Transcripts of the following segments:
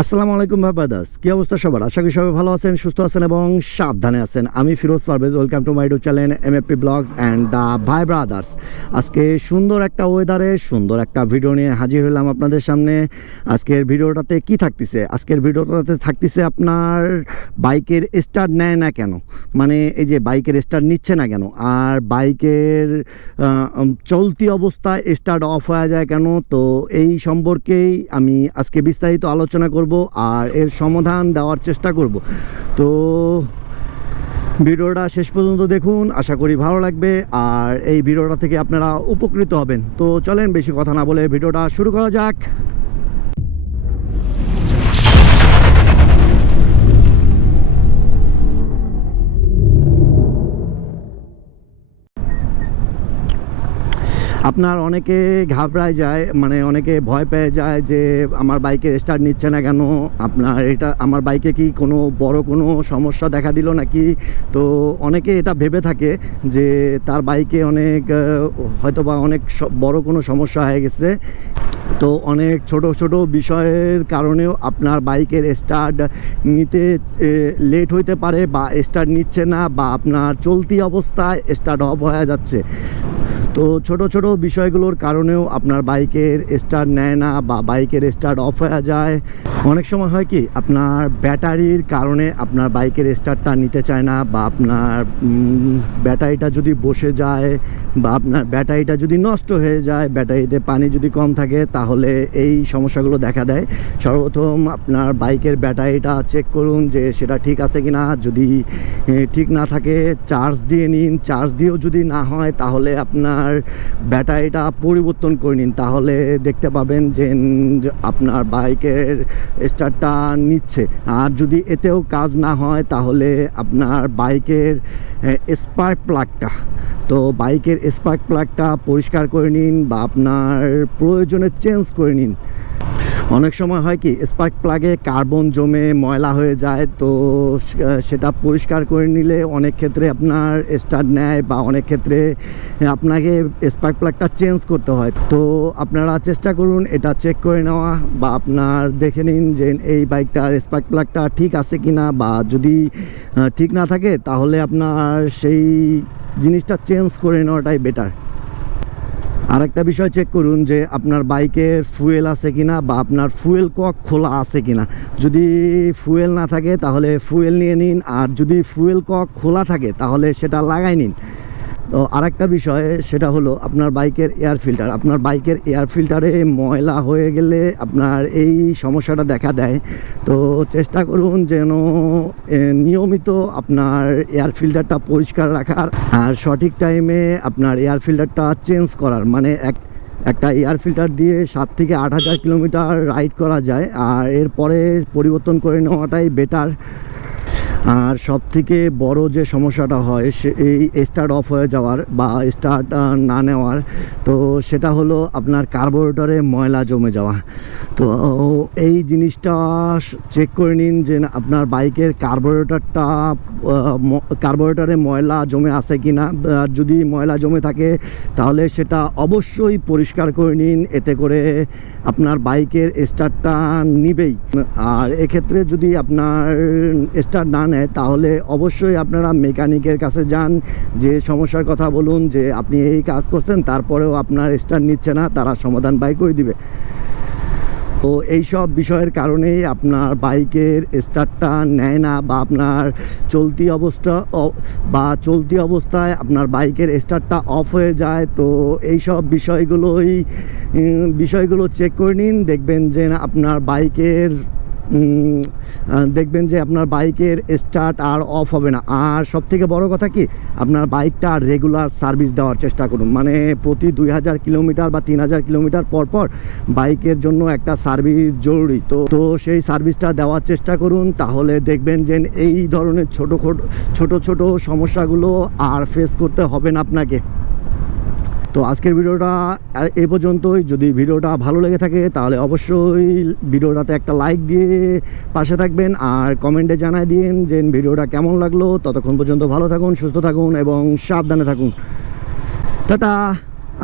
আসসালামু আলাইকুম ভাই ব্রাদার্স, কি অবস্থা সবার? আশা করি সবাই ভালো আছেন, সুস্থ আছেন এবং সাবধানে আছেন। আমি Firoz Parvez, welcome to my YouTube channel MFP blogs and the Bhai brothers. আজকে সুন্দর একটা ওয়েদারে সুন্দর একটা ভিডিও নিয়ে হাজির হলাম আপনাদের সামনে। আজকের ভিডিওটাতে কি থাকতেছে? আজকের ভিডিওটাতে থাকতেছে আপনার বাইকের স্টার্ট নেয় না কেন, মানে এই যে বাইকের স্টার্ট নিচ্ছে না কেন, আর বাইকের চলতি অবস্থায় স্টার্ট অফ হয়ে যায় কেন। তো এই সম্পর্কেই আমি আজকে বিস্তারিত আলোচনা করব আর এর সমাধান দেওয়ার চেষ্টা করব। তো ভিডিওটা শেষ পর্যন্ত দেখুন, আশা করি ভালো লাগবে আর এই ভিডিওটা থেকে আপনারা উপকৃত হবেন। তো চলেন বেশি কথা না বলে ভিডিওটা শুরু করা যাক। আপনার অনেকে ঘাবড়ায় যায়, মানে অনেকে ভয় পেয়ে যায় যে আমার বাইকের স্টার্ট নিচ্ছে না কেন, আপনার এটা আমার বাইকে কি কোনো বড় কোনো সমস্যা দেখা দিল নাকি। তো অনেকে এটা ভেবে থাকে যে তার বাইকে অনেক হয়তোবা অনেক বড় কোনো সমস্যা হয়ে গেছে। তো অনেক ছোট ছোট বিষয়ের কারণেও আপনার বাইকের স্টার্ট নিতে লেট হইতে পারে, বা স্টার্ট নিচ্ছে না, বা আপনার চলতি অবস্থায় স্টার্ট অফ হয়ে যাচ্ছে। তো ছোট ছোট বিষয়গুলোর কারণেও আপনার বাইকের স্টার্ট নেয় না বা বাইকের স্টার্ট অফ হয়ে যায়। অনেক সময় হয় কি, আপনার ব্যাটারির কারণে আপনার বাইকের স্টার্টটা নিতে চায় না, বা আপনার ব্যাটারিটা যদি বসে যায়, বা আপনার ব্যাটারিটা যদি নষ্ট হয়ে যায়, ব্যাটারিতে পানি যদি কম থাকে, তাহলে এই সমস্যাগুলো দেখা দেয়। সর্বপ্রথম আপনার বাইকের ব্যাটারিটা চেক করুন যে সেটা ঠিক আছে কি না। যদি ঠিক না থাকে চার্জ দিয়ে নিন, চার্জ দিয়েও যদি না হয় তাহলে আপনার ব্যাটারিটা পরিবর্তন করে নিন, তাহলে দেখতে পাবেন যে আপনার বাইকের স্টার্টটা নিচ্ছে। আর যদি এতেও কাজ না হয় তাহলে আপনার বাইকের স্পার্ক প্লাগটা, তো বাইকের স্পার্ক প্লাগটা পরিষ্কার করে নিন বা আপনার প্রয়োজনে চেঞ্জ করে নিন। অনেক সময় হয় কি, স্পার্ক প্লাগে কার্বন জমে ময়লা হয়ে যায়, তো সেটা পরিষ্কার করে নিলে অনেক ক্ষেত্রে আপনার স্টার্ট নেয়, বা অনেক ক্ষেত্রে আপনাকে স্পার্ক প্লাগটা চেঞ্জ করতে হয়। তো আপনারা চেষ্টা করুন এটা চেক করে নেওয়া, বা আপনার দেখে নিন যে এই বাইকটার স্পার্ক প্লাগটা ঠিক আছে কি না, বা যদি ঠিক না থাকে তাহলে আপনার সেই জিনিসটা চেঞ্জ করে নেওয়াটাই বেটার। আরেকটা বিষয় চেক করুন যে আপনার বাইকের ফুয়েল আছে কিনা, বা আপনার ফুয়েল কক খোলা আছে কিনা। যদি ফুয়েল না থাকে তাহলে ফুয়েল নিয়ে নিন, আর যদি ফুয়েল কক খোলা থাকে তাহলে সেটা লাগাই নিন। তো আরেকটা বিষয় সেটা হলো আপনার বাইকের এয়ার ফিল্টার। আপনার বাইকের এয়ার ফিল্টারে ময়লা হয়ে গেলে আপনার এই সমস্যাটা দেখা দেয়। তো চেষ্টা করুন যেন নিয়মিত আপনার এয়ার ফিল্টারটা পরিষ্কার রাখার, আর সঠিক টাইমে আপনার এয়ার ফিল্টারটা চেঞ্জ করার। মানে একটা এয়ার ফিল্টার দিয়ে 7 থেকে 8,000 কিলোমিটার রাইড করা যায়, আর এরপরে পরিবর্তন করে নেওয়াটাই বেটার। আর সব থেকে বড় যে সমস্যাটা হয় এই স্টার্ট অফ হয়ে যাওয়ার বা স্টার্ট না নেওয়ার, তো সেটা হলো আপনার কার্বোরেটরে ময়লা জমে যাওয়া। তো এই জিনিসটা চেক করে নিন যে আপনার বাইকের কার্বোরেটরে ময়লা জমে আছে কি না। যদি ময়লা জমে থাকে তাহলে সেটা অবশ্যই পরিষ্কার করে নিন, এতে করে আপনার বাইকের স্টার্টটা নিবেই। আর এক্ষেত্রে যদি আপনার স্টার্ট না নেয় তাহলে অবশ্যই আপনারা মেকানিকের কাছে যান, যে সমস্যার কথা বলুন যে আপনি এই কাজ করছেন তারপরেও আপনার স্টার্ট নিচ্ছে না, তারা সমাধান বাই করে দিবে। তো এইসব বিষয়ের কারণেই আপনার বাইকের স্টার্টটা নেয় না, বা আপনার চলতি অবস্থায় আপনার বাইকের স্টার্টটা অফ হয়ে যায়। তো এইসব বিষয়গুলো চেক করে নিন, দেখবেন যে আপনার বাইকের স্টার্ট আর অফ হবে না। আর সবথেকে বড় কথা কি, আপনার বাইকটা রেগুলার সার্ভিস দেওয়ার চেষ্টা করুন। মানে প্রতি 2,000 কিলোমিটার বা 3,000 কিলোমিটার পর পর বাইকের জন্য একটা সার্ভিস জরুরি। তো সেই সার্ভিসটা দেওয়ার চেষ্টা করুন, তাহলে দেখবেন যে এই ধরনের ছোট ছোট সমস্যাগুলো আর ফেস করতে হবে না আপনাকে। তো আজকের ভিডিওটা এ পর্যন্তই। যদি ভিডিওটা ভালো লেগে থাকে তাহলে অবশ্যই ভিডিওটাতে একটা লাইক দিয়ে পাশে থাকবেন, আর কমেন্টে জানাই দিন যে ভিডিওটা কেমন লাগলো। ততক্ষণ পর্যন্ত ভালো থাকুন, সুস্থ থাকুন এবং সাবধানে থাকুন। টাটা,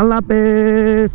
আল্লাহ হাফেজ।